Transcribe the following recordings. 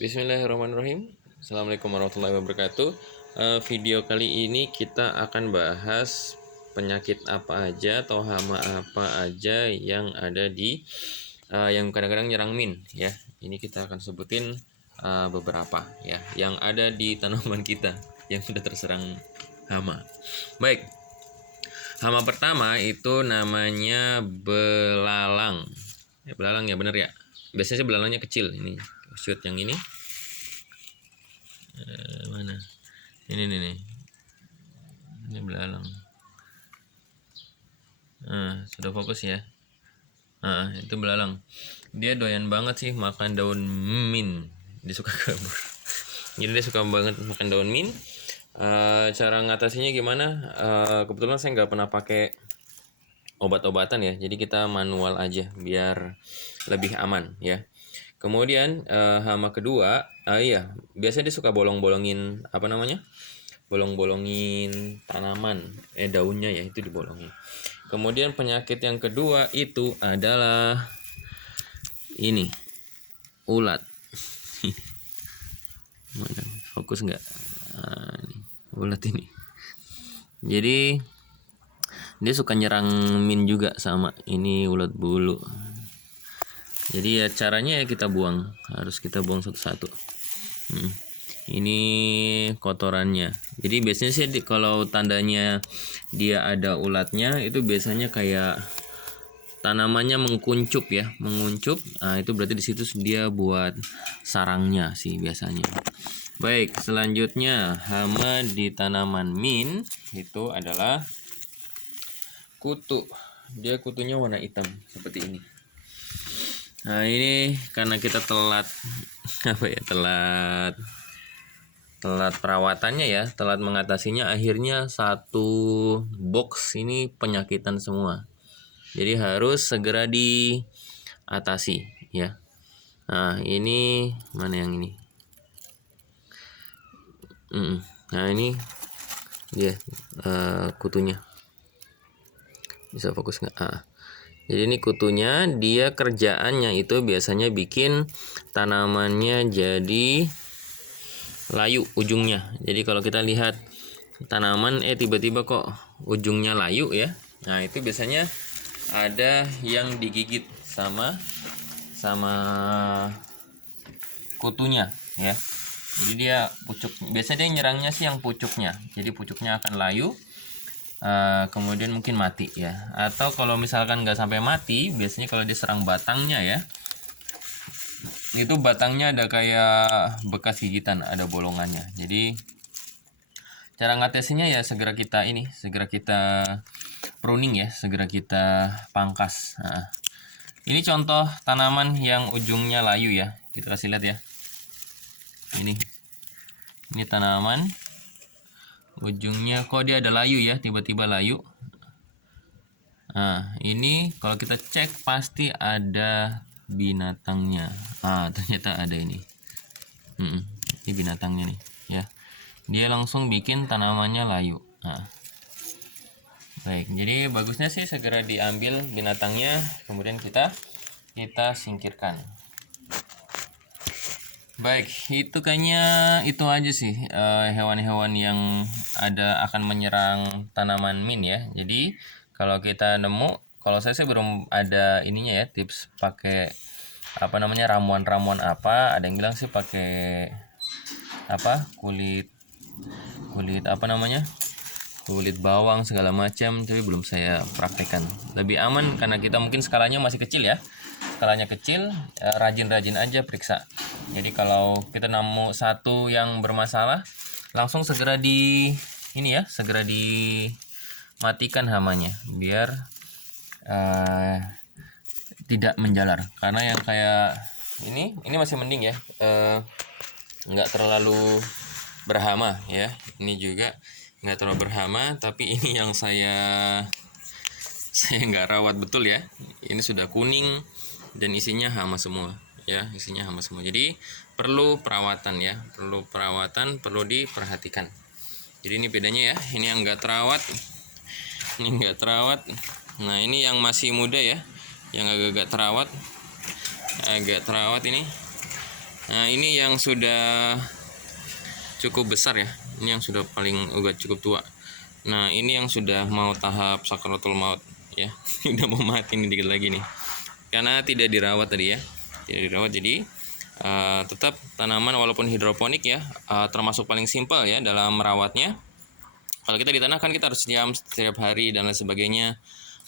Bismillahirrahmanirrahim. Assalamualaikum warahmatullahi wabarakatuh. Video kali ini kita akan bahas penyakit apa aja atau hama apa aja yang ada di yang kadang-kadang nyerang min ya. Ini kita akan sebutin beberapa ya yang ada di tanaman kita yang sudah terserang hama. Baik. Hama pertama itu namanya belalang. Ya, belalang ya bener ya. Biasanya belalangnya kecil ini. Shoot yang ini. Mana ini nih ini belalang. Sudah fokus ya. Itu belalang, dia doyan banget sih makan daun min, dia suka kabur. Jadi dia suka banget makan daun min. Cara ngatasinya gimana? Kebetulan saya nggak pernah pakai obat-obatan ya, jadi kita manual aja biar lebih aman ya. Kemudian hama kedua, iya biasanya dia suka bolong-bolongin bolong-bolongin tanaman, daunnya ya itu dibolongin. Kemudian penyakit yang kedua itu adalah ini, ulat. Mana, fokus nggak? Ini, ulat ini. Jadi dia suka nyerang min juga sama ini ulat bulu. Jadi ya caranya ya kita buang, harus kita buang satu-satu. Ini kotorannya. Jadi biasanya sih kalau tandanya dia ada ulatnya itu biasanya kayak tanamannya menguncup ya, menguncup. Itu berarti di situ dia buat sarangnya sih biasanya. Baik, selanjutnya hama di tanaman min itu adalah kutu. Dia kutunya warna hitam seperti ini. Nah, ini karena kita telat telat perawatannya ya, telat mengatasinya, akhirnya satu box ini penyakitan semua. Jadi harus segera diatasi ya. Nah, ini mana yang ini? Nah, ini dia kutunya. Bisa fokus nggak? Jadi ini kutunya, dia kerjaannya itu biasanya bikin tanamannya jadi layu ujungnya. Jadi kalau kita lihat tanaman tiba-tiba kok ujungnya layu ya. Nah, itu biasanya ada yang digigit sama kutunya ya. Jadi dia pucuk. Biasanya dia nyerangnya sih yang pucuknya. Jadi pucuknya akan layu. Kemudian mungkin mati ya, atau kalau misalkan nggak sampai mati, biasanya kalau diserang batangnya ya, itu batangnya ada kayak bekas gigitan, ada bolongannya. Jadi cara ngatasinya ya segera kita pruning ya, segera kita pangkas. Ini contoh tanaman yang ujungnya layu ya, kita kasih lihat ya. Ini tanaman ujungnya kok dia ada layu ya, tiba-tiba layu. Ini kalau kita cek pasti ada binatangnya. Ternyata ada ini. Ini binatangnya nih ya. Dia langsung bikin tanamannya layu. Baik, jadi bagusnya sih segera diambil binatangnya, kemudian kita singkirkan. Baik, itu kayaknya itu aja sih hewan-hewan yang akan menyerang tanaman min ya. Jadi kalau kita nemu, kalau saya sih belum ada ininya ya, tips pakai ramuan-ramuan apa. Ada yang bilang sih pakai kulit kulit bawang segala macam, tapi belum saya praktekkan. Lebih aman karena kita mungkin skalanya masih kecil ya. Skalanya kecil, rajin-rajin aja periksa. Jadi kalau kita nemu satu yang bermasalah, langsung segera segera dimatikan hamanya biar tidak menjalar. Karena yang kayak ini masih mending ya, nggak terlalu berhama ya. Ini juga nggak terlalu berhama, tapi ini yang saya nggak rawat betul ya. Ini sudah kuning dan isinya hama semua ya, jadi perlu perawatan ya, perlu diperhatikan. Jadi ini bedanya ya, ini yang nggak terawat, ini nggak terawat. Nah, ini yang masih muda ya, yang agak terawat ini Nah, ini yang sudah cukup besar ya. Ini yang sudah udah cukup tua. Nah, ini yang sudah mau tahap sakaratul maut ya. Udah mau mati nih dikit lagi nih. Karena tidak dirawat tadi ya. Tidak dirawat, jadi tetap tanaman walaupun hidroponik ya, termasuk paling simpel ya dalam merawatnya. Kalau kita di tanah kan kita harus siram setiap hari dan lain sebagainya.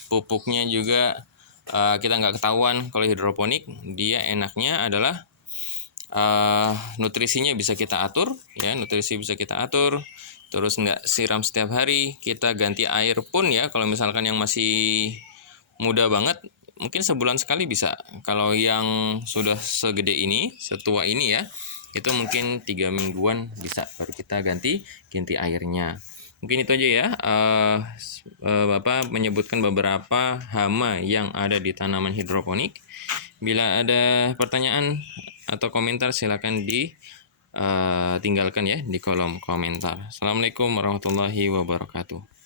Pupuknya juga kita nggak ketahuan. Kalau hidroponik dia enaknya adalah nutrisinya bisa kita atur ya, nutrisi bisa kita atur, terus nggak siram setiap hari, kita ganti air pun ya, kalau misalkan yang masih muda banget mungkin sebulan sekali bisa. Kalau yang sudah segede ini, setua ini ya, itu mungkin 3 mingguan bisa baru kita ganti airnya. Mungkin itu aja ya, Bapak menyebutkan beberapa hama yang ada di tanaman hidroponik. Bila ada pertanyaan atau komentar silakan tinggalkan ya di kolom komentar. Assalamualaikum warahmatullahi wabarakatuh.